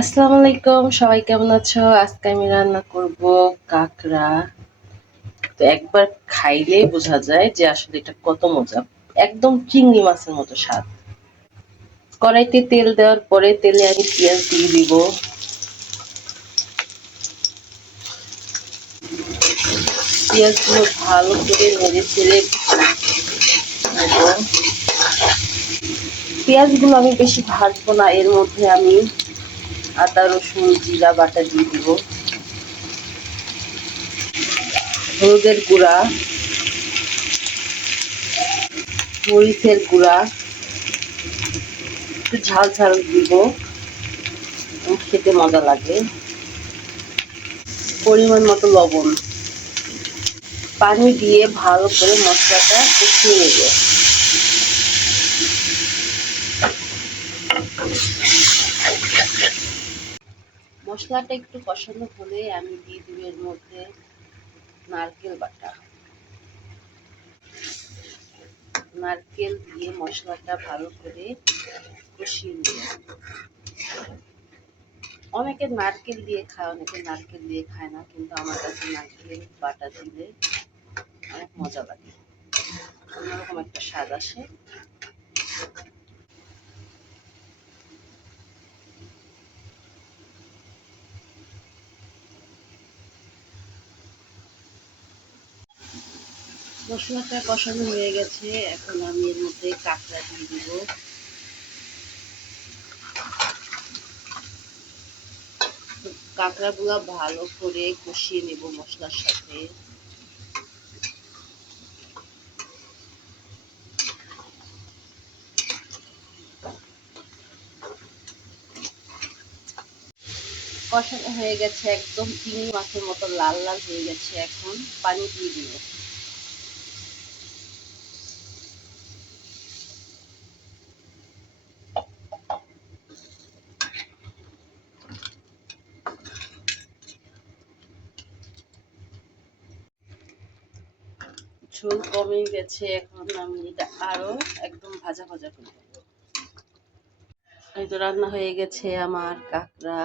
আসসালামু আলাইকুম, সবাই কেমন আছো? আজকে আমি রান্না করব কাঁকড়া। তো একবার খাইলেই বোঝা যায় যে আসলে এটা কত মজা। একদম চিংড়ি মাছের মতো স্বাদ। কড়াইতে তেল দেওয়ার পরে তেলে আমি পেঁয়াজ দিয়ে দিব। পেঁয়াজগুলো ভালো করে নেড়ে চেড়ে নেব। পেঁয়াজগুলো আমি বেশি ভাজবো না, এর মধ্যে আমি আদা রসুন জিরা বাটা দিয়ে দিব, হলুদের গুঁড়া, মরিচের গুঁড়া, একটু ঝাল ঝাল দিব, খেতে মজা লাগে, পরিমাণ মতো লবণ, পানি দিয়ে ভালো করে মশলাটা কষিয়ে নেব। মশলাটা একটু কষানো হলে আমি দিয়ে দিব এর মধ্যে নারকেল বাটা। নারকেল দিয়ে মশলাটা ভালো করে কষিয়ে নেব। অনেকে নারকেল দিয়ে খায়, অনেকে নারকেল দিয়ে খায় না, কিন্তু আমার কাছে নারকেল বাটা দিলে অনেক মজা লাগে, অন্যরকম একটা স্বাদ আসে। মশলাটা কষানো হয়ে গেছে, এখন আমি এর মধ্যে কাঁকড়া দিয়ে দিব। কাঁকড়াগুলো ভালো করে কষিয়ে নেব মশলার সাথে। কষানো হয়ে গেছে, একদম চিংড়ি মাছের মতো লাল লাল হয়ে গেছে। এখন পানি দিয়ে দিব। ঝোল কমে গেছে, এখন আমি এটা আরো একদম ভাজা ভাজা করে দেবো। এই তো রান্না হয়ে গেছে আমার কাঁকড়া।